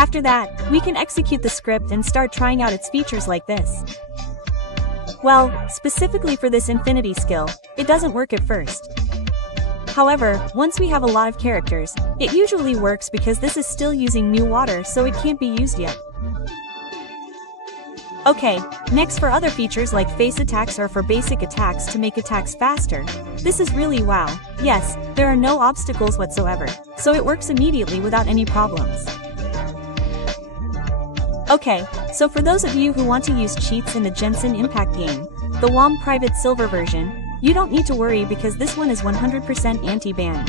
After that, we can execute the script and start trying out its features like this. Well, specifically for this infinity skill, it doesn't work at first. However, once we have a lot of characters, it usually works because this is still using new water, so it can't be used yet. Okay, next for other features like face attacks or for basic attacks to make attacks faster. This is really wow. Yes, there are no obstacles whatsoever, so it works immediately without any problems. Okay, so for those of you who want to use cheats in the Genshin Impact game, the WUMPS Private Silver version, you don't need to worry because this one is 100% anti-ban.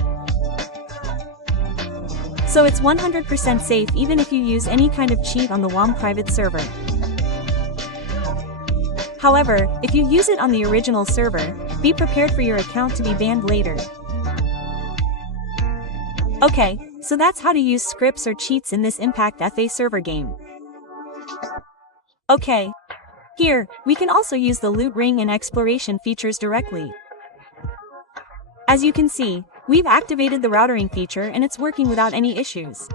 So it's 100% safe even if you use any kind of cheat on the WUMPS private server. However, if you use it on the original server, be prepared for your account to be banned later. Okay, so that's how to use scripts or cheats in this Impact FA server game. Okay. Here, we can also use the loot ring and exploration features directly. As you can see, we've activated the routering feature and it's working without any issues.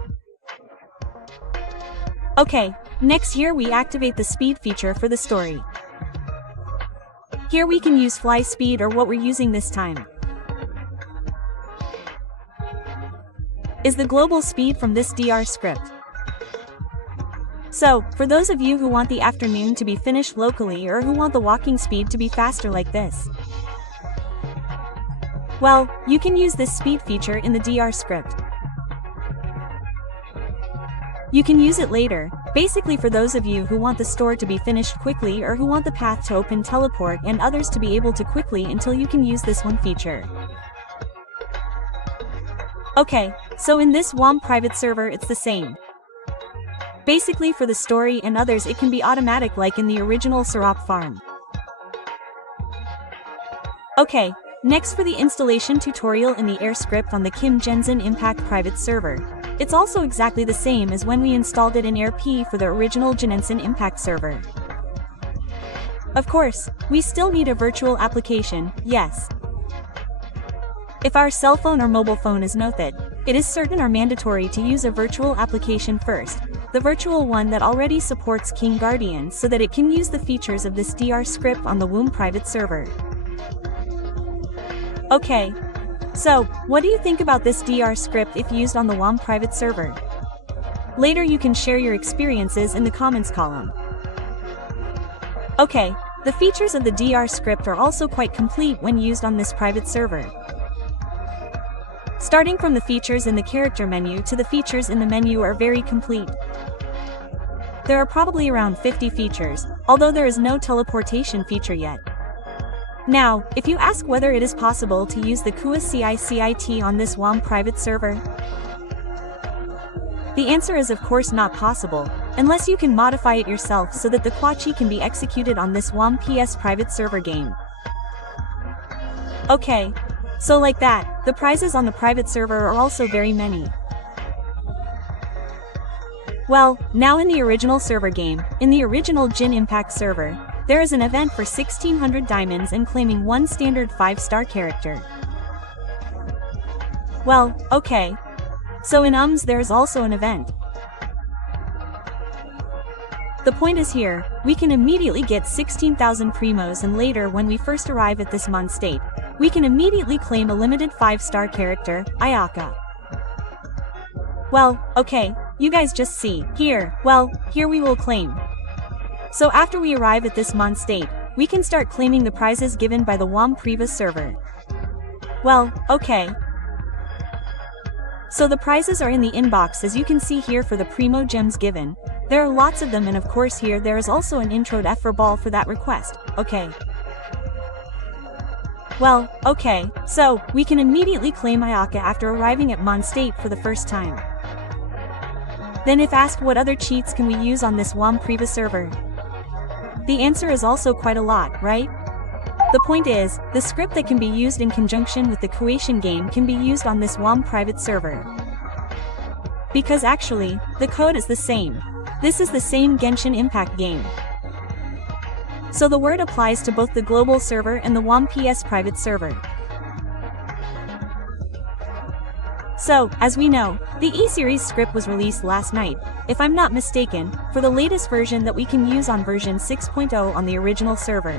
Okay, next here we activate the speed feature for the story. Here we can use fly speed or what we're using this time is the global speed from this DR script. So, for those of you who want the afternoon to be finished locally or who want the walking speed to be faster like this, well, you can use this speed feature in the DR script. You can use it later, basically for those of you who want the store to be finished quickly or who want the path to open teleport and others to be able to quickly until you can use this one feature. Okay, so in this WUMPS private server it's the same. Basically for the story and others it can be automatic like in the original Syrup farm. Okay, next for the installation tutorial in the air script on the Genshin Impact private server. It's also exactly the same as when we installed it in AirP for the original Genshin Impact server. Of course, we still need a virtual application, yes. If our cell phone or mobile phone is noted, it is certain or mandatory to use a virtual application first, the virtual one that already supports King Guardian so that it can use the features of this DR script on the WUMPS private server. Okay. So, what do you think about this DR script if used on the WUMPS private server? Later you can share your experiences in the comments column. Okay, the features of the DR script are also quite complete when used on this private server. Starting from the features in the character menu to the features in the menu are very complete. There are probably around 50 features, although there is no teleportation feature yet. Now, if you ask whether it is possible to use the KUA CICIT on this WUMPS private server, the answer is of course not possible, unless you can modify it yourself so that the Kwachi can be executed on this WUMPS PS private server game. Okay. So like that, the prizes on the private server are also very many. Well, now in the original server game, in the original Genshin Impact server, there is an event for 1600 diamonds and claiming one standard 5-star character. Well, okay. So in WUMPS there is also an event. The point is here, we can immediately get 16,000 primos and later when we first arrive at this Mon state, we can immediately claim a limited 5-star character, Ayaka. Well, okay, you guys just see, here we will claim. So after we arrive at this Mon state, we can start claiming the prizes given by the WUMPS Priva server. Well, okay. So the prizes are in the inbox as you can see here for the Primo gems given. There are lots of them and of course here there is also an intro to for ball for that request, okay. Well, okay, so, we can immediately claim Ayaka after arriving at Mon State for the first time. Then if asked what other cheats can we use on this WUMPS Priva server? The answer is also quite a lot, right? The point is, the script that can be used in conjunction with the Croatian game can be used on this WUMPS private server. Because actually, the code is the same. This is the same Genshin Impact game. So the word applies to both the global server and the WUMPS PS private server. So, as we know, the E-Series script was released last night, if I'm not mistaken, for the latest version that we can use on version 6.0 on the original server.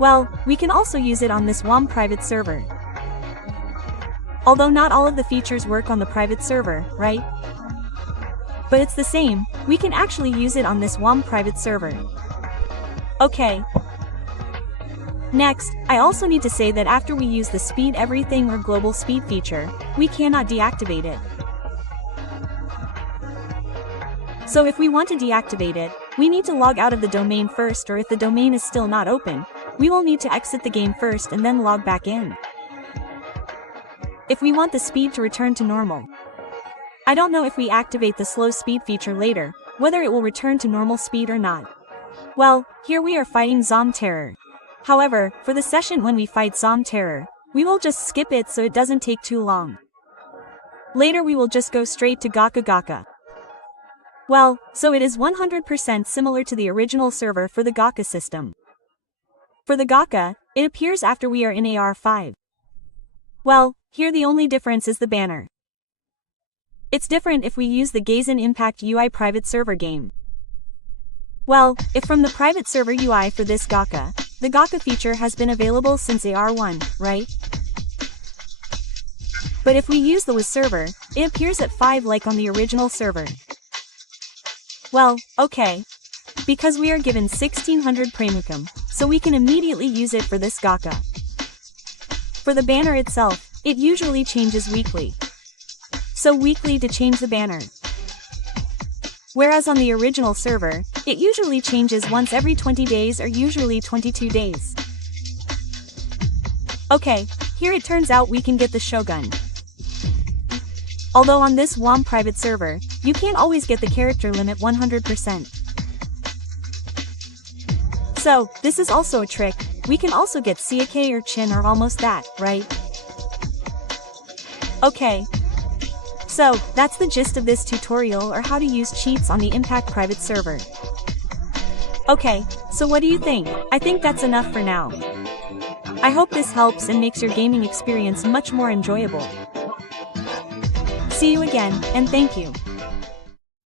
Well, we can also use it on this WUMPS private server. Although not all of the features work on the private server, right? But it's the same, we can actually use it on this WUMPS private server. Okay. Next, I also need to say that after we use the speed everything or global speed feature, we cannot deactivate it. So if we want to deactivate it, we need to log out of the domain first, or if the domain is still not open, we will need to exit the game first and then log back in. If we want the speed to return to normal. I don't know if we activate the slow speed feature later, whether it will return to normal speed or not. Well, here we are fighting Zom Terror. However, for the session when we fight Zom Terror, we will just skip it so it doesn't take too long. Later we will just go straight to Gaka Gaka. Well, so it is 100% similar to the original server for the Gaka system. For the Gaka, it appears after we are in AR5. Well, here the only difference is the banner. It's different if we use the Genshin Impact UI private server game. Well, if from the private server UI for this Gaka, the Gaka feature has been available since AR1, right? But if we use the WUS server, it appears at 5 like on the original server. Well, okay. Because we are given 1600 Premium, so we can immediately use it for this Gaka. For the banner itself, it usually changes weekly. So weekly to change the banner. Whereas on the original server, it usually changes once every 20 days or usually 22 days. Okay, here it turns out we can get the Shogun. Although on this WUMPS private server, you can't always get the character limit 100%. So, this is also a trick, we can also get Siake or Chin or almost that, right? Okay. So, that's the gist of this tutorial or how to use cheats on the Impact private server. Okay, so what do you think? I think that's enough for now. I hope this helps and makes your gaming experience much more enjoyable. See you again, and thank you.